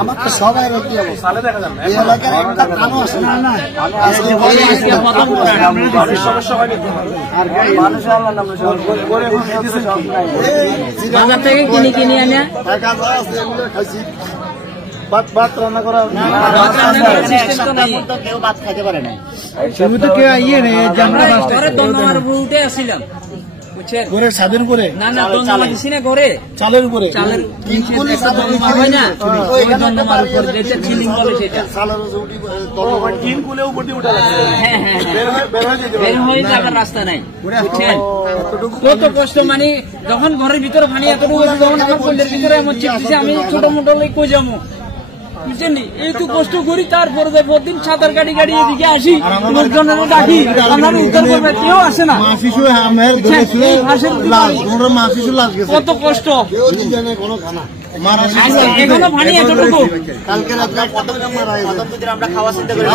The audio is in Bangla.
আমার তো সবাই এই এলাকার একটা কানও আসে না। বাজার থেকে কিনে আনে ভাত রান্না করা কেউ ভাত খাইতে পারে না। তুমি তো কেউ ইয়ে নেই উঠে আসছিলাম ঘরের ছাদের উপরে না না দিছি না ঘরে চালের উপরে চালের হয় না ওই দন্দমার উপর যেটা ছিলিং বলে সেটা বের হয়ে যাওয়ার রাস্তা নাই বুঝছেন। কত কষ্ট মানে যখন ঘরের ভিতরে পানি এতটুকু যখন আমার কোলের ভিতরে এমন চিপছে আমি ছোট মোটো লই কই যাবো বুঝছেন। এই তো কষ্ট করি তারপরে প্রতিদিন সাঁতার গাড়ি এদিকে আসি লোকজনের ডাকি আমার উত্তর করবে কেউ আসে না। কত কষ্ট এখনো পানি এতটুকু আমরা খাওয়া চিন্তা করি।